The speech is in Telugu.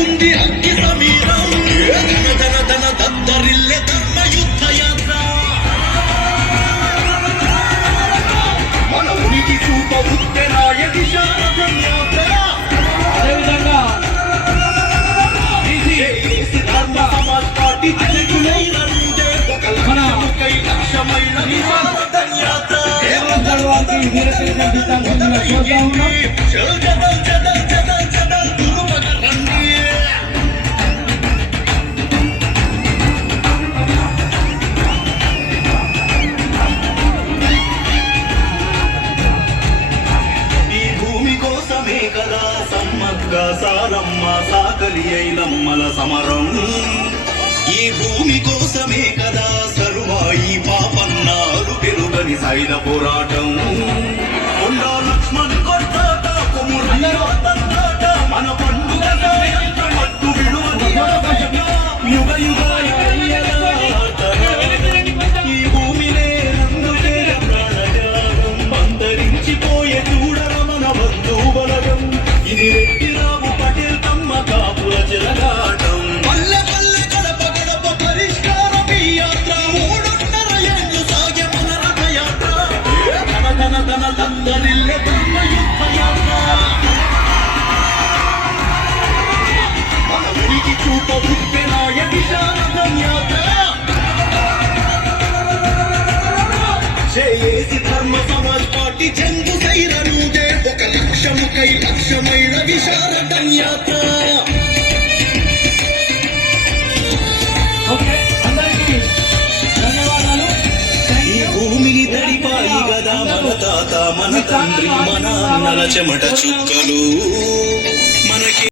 సాగుతుంది అగ్గి సమీరం ధన ధన ధన దద్దరిల్లె ధర్మ యుద్ధ యాత్ర మన ఉనికి చూప ఉత్తరాయ దిశారథం యాత్ర అదేవిధంగా ధర్మ సమాజ్ పార్టీ జనకులైన మన లక్ష్యమైన నిశారథం యాత్ర వారికి వీరశైలం దిద్దాల్సిందిగా కోరుతా ఉన్నాం. ఈ భూమి కోసమే కదా సమ్మక్క సారమ్మ సాకలి ఐలమ్మల సమరం ఈ భూమి కోసమే కదా సరువాయి పాపన్నాలు పెరుగని సైద పోరాటం కొండా లక్ష్మణ్ కొట్టాట కొమురయ్య తండాట మన పండుగ పట్టు విడువని యుగ యుగాల ఈ భూమినే నందుకే ప్రాణత్యాగం అంతరించిపోయే చూడర మన బంధు బలగం ఇది రెడ్డిరావు పటేల్ తమ్మ కాపుల చెలగాటం పల్లె పల్లె గడప గడప పరిష్కారం ఈ యాత్ర 3.5 ఏళ్ళు సాగే మన రథయాత్ర ధన ధన ధన దద్దరిల్లె ధర్మ యుద్ధ యాత్ర మన ఉనికి చూప ఉప్పెనాయ విశారథం యాత్ర చేసి ధర్మ సమాజ్ పార్టీ జంగు సైరనుదే ఒక లక్ష్యముకై లక్ష్యమైన విశారథం యాత్ర ఓకే, అందరికీ ధన్యవాదాలు. ఈ భూమిని తడిపాయి గదా మన తాత మన తండ్రి మన అన్నల చెమట చుక్కలు